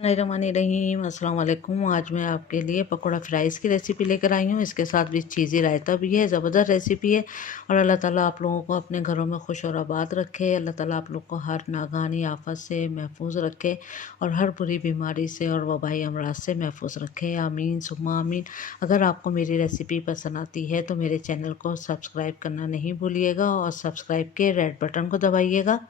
रहीम अस्सलाम वालेकुम। आज मैं आपके लिए पकोड़ा फ्राइज़ की रेसिपी लेकर आई हूँ। इसके साथ भी चीज़ी रायता भी है, ज़बरदस्त रेसिपी है। और अल्लाह ताला आप लोगों को अपने घरों में खुश और आबाद रखे। अल्लाह ताला आप लोग को हर नागानी आफत से महफूज रखे और हर बुरी बीमारी से और वबाई अमराज से महफूज रखे। आमीन सुम्मा आमीन। अगर आपको मेरी रेसिपी पसंद आती है तो मेरे चैनल को सब्सक्राइब करना नहीं भूलिएगा और सब्सक्राइब के रेड बटन को दबाइएगा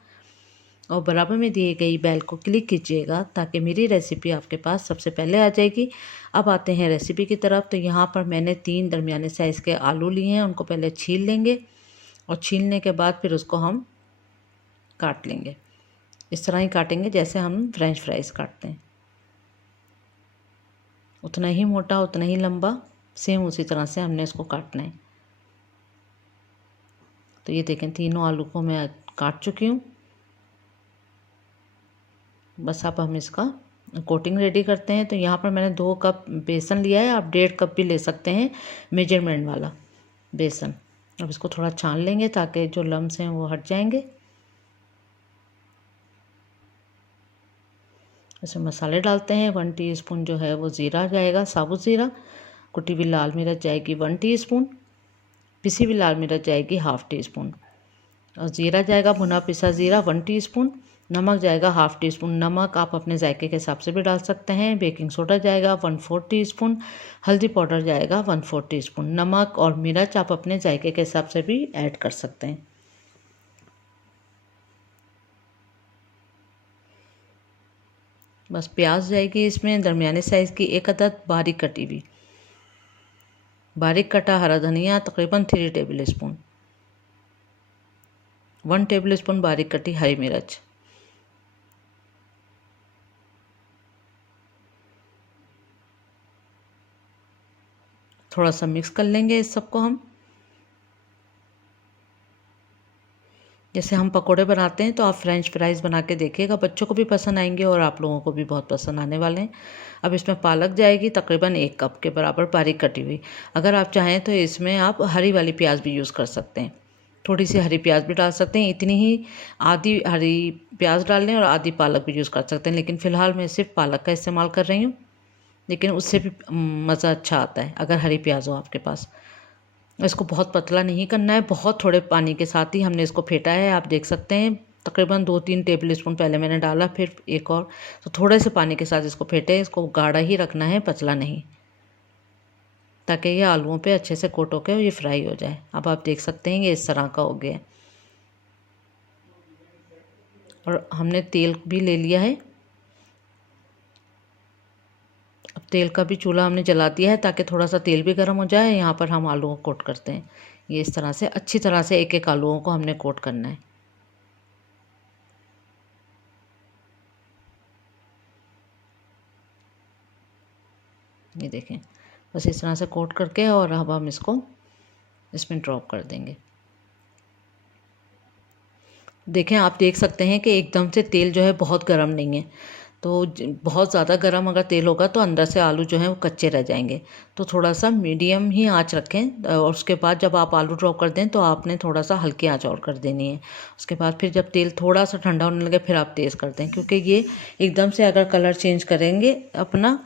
और बराबर में दिए गई बेल को क्लिक कीजिएगा ताकि मेरी रेसिपी आपके पास सबसे पहले आ जाएगी। अब आते हैं रेसिपी की तरफ। तो यहाँ पर मैंने 3 दरमियाने साइज़ के आलू लिए हैं, उनको पहले छील लेंगे और छीलने के बाद फिर उसको हम काट लेंगे। इस तरह ही काटेंगे जैसे हम फ्रेंच फ्राइज़ काटते हैं, उतना ही मोटा उतना ही लंबा, सेम उसी तरह से हमने इसको काटना है। तो ये देखें, तीनों आलू को मैं काट चुकी हूँ। बस अब हम इसका कोटिंग रेडी करते हैं। तो यहाँ पर मैंने 2 कप बेसन लिया है, आप 1.5 कप भी ले सकते हैं मेजरमेंट वाला बेसन। अब इसको थोड़ा छान लेंगे ताकि जो लम्स हैं वो हट जाएंगे। इसमें मसाले डालते हैं। 1 टीस्पून जो है वो ज़ीरा जाएगा, साबुत ज़ीरा। कुटी हुई लाल मिर्च जाएगी 1 टीस्पून। पिसी हुई लाल मिर्च जाएगी 1/2 टीस्पून। और ज़ीरा जाएगा भुना पिसा ज़ीरा 1 टीस्पून। नमक जाएगा 1/2 टीस्पून। नमक आप अपने जायके के हिसाब से भी डाल सकते हैं। बेकिंग सोडा जाएगा 1/4 टीस्पून। हल्दी पाउडर जाएगा 1/4 टीस्पून। नमक और मिर्च आप अपने जायके के हिसाब से भी ऐड कर सकते हैं। बस प्याज जाएगी इसमें दरमियाने साइज़ की 1 अदद बारीक कटी हुई। बारीक कटा हरा धनिया तकरीबन 3 टेबल स्पून। 1 टेबल स्पून बारीक कटी हरी मिर्च। थोड़ा सा मिक्स कर लेंगे इस सबको हम। जैसे हम पकोड़े बनाते हैं तो आप फ्रेंच फ्राइज़ बना के देखिएगा, बच्चों को भी पसंद आएंगे और आप लोगों को भी बहुत पसंद आने वाले हैं। अब इसमें पालक जाएगी तकरीबन 1 कप के बराबर बारीक कटी हुई। अगर आप चाहें तो इसमें आप हरी वाली प्याज भी यूज़ कर सकते हैं, थोड़ी सी हरी प्याज भी डाल सकते हैं। इतनी ही आधी हरी प्याज डाल लें और आधी पालक भी यूज़ कर सकते हैं, लेकिन फ़िलहाल मैं सिर्फ पालक का इस्तेमाल कर रही हूँ। लेकिन उससे भी मज़ा अच्छा आता है अगर हरी प्याज हो आपके पास। इसको बहुत पतला नहीं करना है, बहुत थोड़े पानी के साथ ही हमने इसको फेंटा है। आप देख सकते हैं तकरीबन 2-3 टेबल स्पून पहले मैंने डाला, फिर एक और। तो थोड़े से पानी के साथ इसको फेंटे। इसको गाढ़ा ही रखना है, पतला नहीं, ताकि ये आलूओं पे अच्छे से कोट होकर ये फ्राई हो जाए। अब आप देख सकते हैं ये इस तरह का हो गया है। और हमने तेल भी ले लिया है। अब तेल का भी चूल्हा हमने जला दिया है ताकि थोड़ा सा तेल भी गर्म हो जाए। यहाँ पर हम आलूओं को कोट करते हैं। ये इस तरह से अच्छी तरह से एक एक आलूओं को हमने कोट करना है। ये देखें, बस इस तरह से कोट करके और अब हम इसको इसमें ड्रॉप कर देंगे। देखें, आप देख सकते हैं कि एकदम से तेल जो है बहुत गर्म नहीं है। तो बहुत ज़्यादा गर्म अगर तेल होगा तो अंदर से आलू जो हैं वो कच्चे रह जाएंगे। तो थोड़ा सा मीडियम ही आंच रखें और उसके बाद जब आप आलू ड्रॉप कर दें तो आपने थोड़ा सा हल्की आंच और कर देनी है। उसके बाद फिर जब तेल थोड़ा सा ठंडा होने लगे फिर आप तेज़ कर दें, क्योंकि ये एकदम से अगर कलर चेंज करेंगे अपना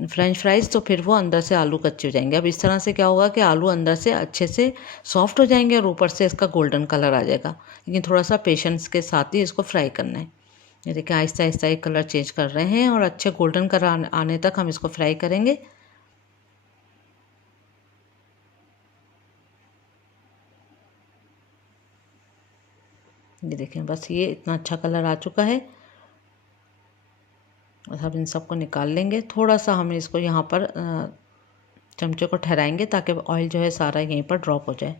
फ्रेंच फ्राइज़ तो फिर वो अंदर से आलू कच्चे हो जाएंगे। अब इस तरह से क्या होगा कि आलू अंदर से अच्छे से सॉफ्ट हो जाएंगे और ऊपर से इसका गोल्डन कलर आ जाएगा। लेकिन थोड़ा सा पेशेंस के साथ ही इसको फ्राई करना है। ये देखिए, आहिस्ता आहिस्ता एक कलर चेंज कर रहे हैं और अच्छे गोल्डन कलर आने तक हम इसको फ्राई करेंगे। ये देखें, बस ये इतना अच्छा कलर आ चुका है। बस अब इन सबको निकाल लेंगे। थोड़ा सा हम इसको यहाँ पर चमचे को ठहराएंगे ताकि ऑयल जो है सारा यहीं पर ड्रॉप हो जाए।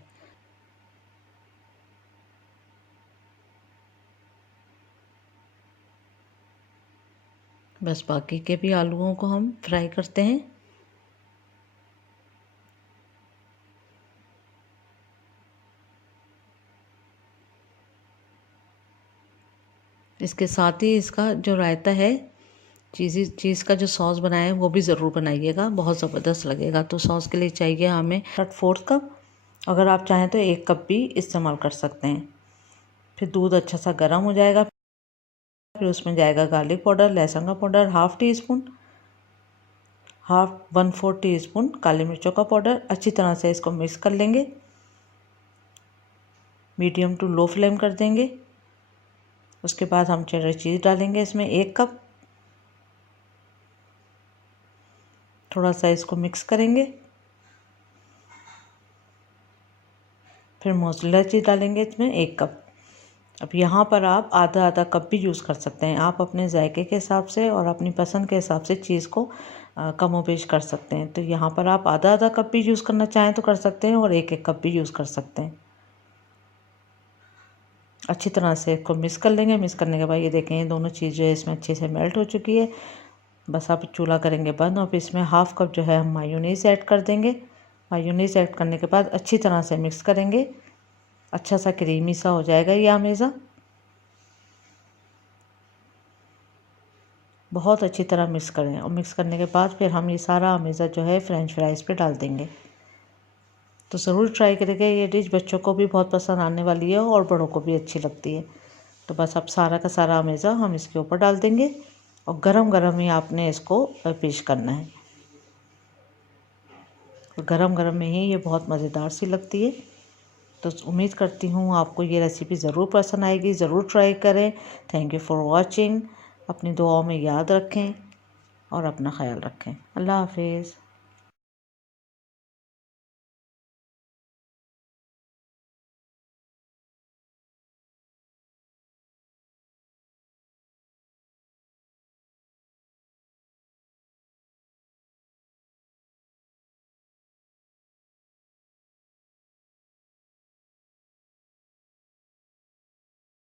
बस बाकी के भी आलूओं को हम फ्राई करते हैं। इसके साथ ही इसका जो रायता है, चीज़ का जो सॉस बनाया है वो भी ज़रूर बनाइएगा, बहुत ज़बरदस्त लगेगा। तो सॉस के लिए चाहिए हमें 1/4 कप। अगर आप चाहें तो 1 कप भी इस्तेमाल कर सकते हैं। फिर दूध अच्छा सा गर्म हो जाएगा, फिर उसमें जाएगा गार्लिक पाउडर, लहसुन का पाउडर 1/2 टीस्पून, 1/4 टीस्पून काली मिर्चों का पाउडर। अच्छी तरह से इसको मिक्स कर लेंगे, मीडियम टू लो फ्लेम कर देंगे। उसके बाद हम चेडर चीज़ डालेंगे इसमें 1 कप। थोड़ा सा इसको मिक्स करेंगे, फिर मोज़रेला चीज़ डालेंगे इसमें 1 कप। अब यहाँ पर आप आधा आधा कप भी यूज़ कर सकते हैं, आप अपने जायके के हिसाब से और अपनी पसंद के हिसाब से चीज़ को कम और बेश कर सकते हैं। तो यहाँ पर आप आधा आधा कप भी यूज़ करना चाहें तो कर सकते हैं और 1 कप भी यूज़ कर सकते हैं। अच्छी तरह से इसको मिक्स कर लेंगे। मिक्स करने के बाद ये देखें, ये दोनों चीज़ जो है इसमें अच्छे से मेल्ट हो चुकी है। बस आप चूल्हा करेंगे बंद और फिर इसमें 1/2 कप जो है हम मायोनीज़ ऐड कर देंगे। मायोनीज़ ऐड करने के बाद अच्छी तरह से मिक्स करेंगे। अच्छा सा क्रीमी सा हो जाएगा ये अमेज़ा। बहुत अच्छी तरह मिक्स करें और मिक्स करने के बाद फिर हम ये सारा अमेज़ा जो है फ्रेंच फ्राइज़ पे डाल देंगे। तो ज़रूर ट्राई करेंगे, ये डिश बच्चों को भी बहुत पसंद आने वाली है और बड़ों को भी अच्छी लगती है। तो बस अब सारा का सारा अमेज़ा हम इसके ऊपर डाल देंगे और गरम गरम ही आपने इसको पेश करना है। तो गरम गरम में ही ये बहुत मज़ेदार सी लगती है। तो उम्मीद करती हूँ आपको ये रेसिपी ज़रूर पसंद आएगी, ज़रूर ट्राई करें। Thank you for watching. अपनी दुआओं में याद रखें और अपना ख्याल रखें। अल्लाह हाफिज़।